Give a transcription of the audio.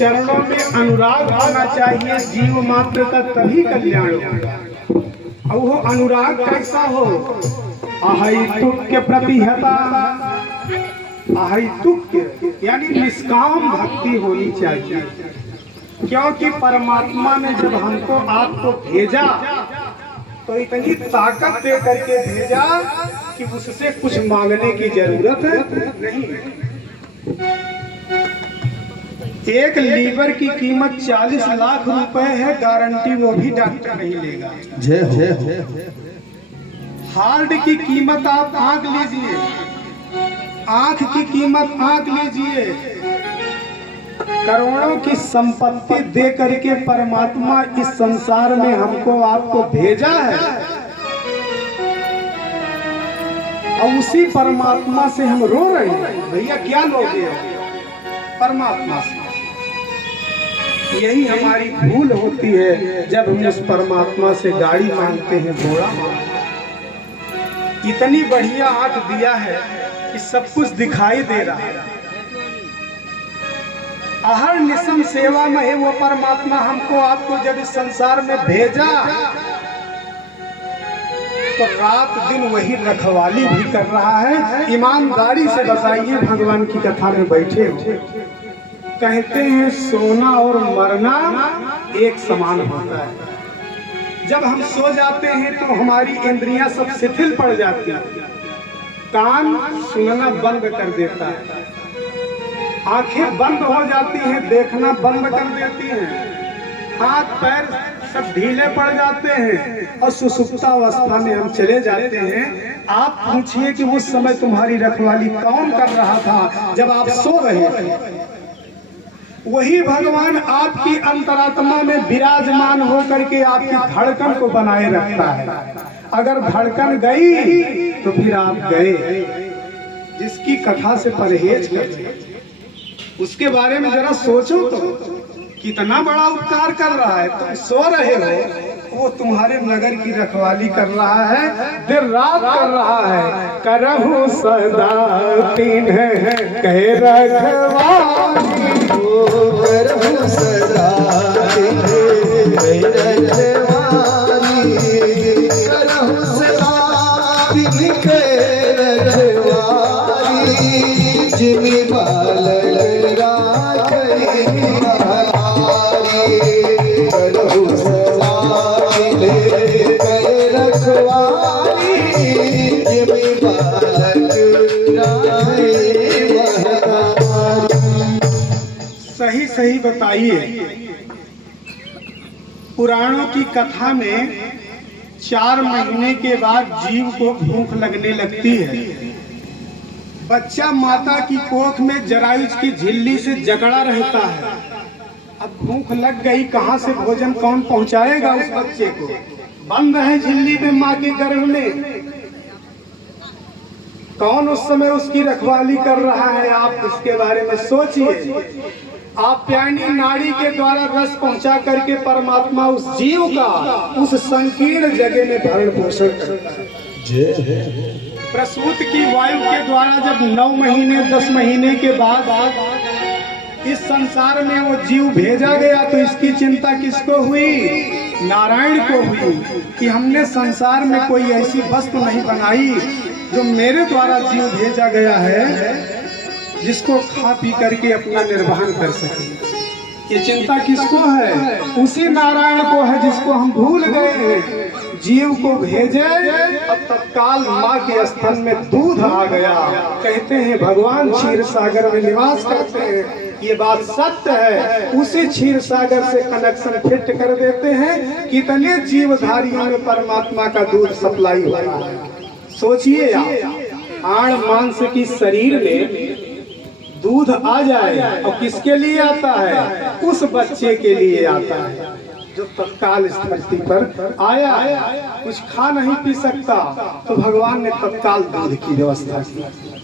चरणों में अनुराग होना चाहिए जीव मात्र का, तभी कल्याण होगा। और वो अनुराग कैसा हो? अहैतुक्य प्रतिहता, अहैतुक्य यानी निष्काम भक्ति होनी चाहिए। क्योंकि परमात्मा ने जब हमको आपको भेजा तो इतनी ताकत दे करके भेजा कि उससे कुछ मांगने की जरूरत नहीं। एक लीवर की कीमत 40 लाख रुपए है, गारंटी वो भी डॉक्टर नहीं लेगा। जय हो। हार्ट की कीमत आप आंक लीजिए, आंख की कीमत आंक लीजिए। करोड़ों की संपत्ति दे करके परमात्मा इस संसार में हमको आपको भेजा है, और उसी परमात्मा से हम रो रहे हैं। भैया क्या लोगे परमात्मा से? यही हमारी भूल होती है जब हम उस परमात्मा से गाड़ी मांगते हैं, घोड़ा मांगते हैं। इतनी बढ़िया आंख दिया है कि सब कुछ दिखाई दे रहा है। अहर निशम सेवा में है वो परमात्मा हमको आपको जब इस संसार में भेजा तो रात दिन वही रखवाली भी कर रहा है। ईमानदारी से बताइए, भगवान की कथा में बैठे हो, कहते हैं सोना और मरना एक समान होता है। जब हम सो जाते हैं तो हमारी इंद्रियां सब शिथिल पड़ जाती हैं, कान सुनना बंद कर देता है, आंखें बंद हो जाती हैं, देखना बंद कर देती हैं, हाथ पैर सब ढीले पड़ जाते हैं और सुसुप्तावस्था में हम चले जाते हैं। आप पूछिए कि उस समय तुम्हारी रखवाली कौन कर रहा था जब आप सो रहे थे? वही भगवान आपकी अंतरात्मा में विराजमान होकर के आपकी धड़कन को बनाए रखता है। अगर धड़कन गई तो फिर आप गए। जिसकी कथा से परहेज कर, उसके बारे में जरा सोचो तो कितना बड़ा उपकार कर रहा है। तुम सो रहे हो, वो तुम्हारे नगर की रखवाली कर रहा है, दिन रात कर रहा है। करहु सदा तिन्ह कह रखवाली, करहु सदा तिन्ह कह रखवाली, करहु सदा तिन्ह कह रखवाली, जिमि बालक राखई महतारी, करहु सदा तिन्ह कह रखवाली, जिमि बालक राखई महतारी। सही सही बताइए। पुराणों की कथा में 4 महीने के बाद जीव को भूख लगने लगती है। बच्चा माता की कोख में जरायुज की झिल्ली से जकड़ा रहता है। अब भूख लग गई, कहाँ से भोजन कौन पहुंचाएगा उस बच्चे को? बंद है झिल्ली में माँ के गर्भ में, कौन उस समय उसकी रखवाली कर रहा है? आप इसके बारे में सोचिए। आप्यायनी नाड़ी के द्वारा रस पहुंचा करके परमात्मा उस जीव का उस संकीर्ण जगह में भरण पोषण करता है। प्रसूत की वायु के द्वारा जब 9 महीने 10 महीने के बाद इस संसार में वो जीव भेजा गया तो इसकी चिंता किसको हुई? नारायण को हुई कि हमने संसार में कोई ऐसी वस्तु नहीं बनाई जो मेरे द्वारा जीव भेजा गया है जिसको खा पी करके अपना निर्वहन कर सके। ये चिंता किसको है? उसी नारायण को है जिसको हम भूल गए हैं। जीव को भेजे अब तत्काल माँ के स्तन में दूध आ गया। कहते हैं भगवान क्षीर सागर में निवास करते हैं, ये बात सत्य है। उसी क्षीर सागर से कनेक्शन फिट कर देते हैं। कितने जीवधारियों में परमात्मा का दूध सप्लाई हो रहा है। सोचिए आप, आड़ मांस की शरीर में दूध आ जाए और किसके लिए आता है? उस बच्चे के लिए आता है जो तत्काल इस धरती पर आया, कुछ खा नहीं पी सकता, तो भगवान ने तत्काल दूध की व्यवस्था की।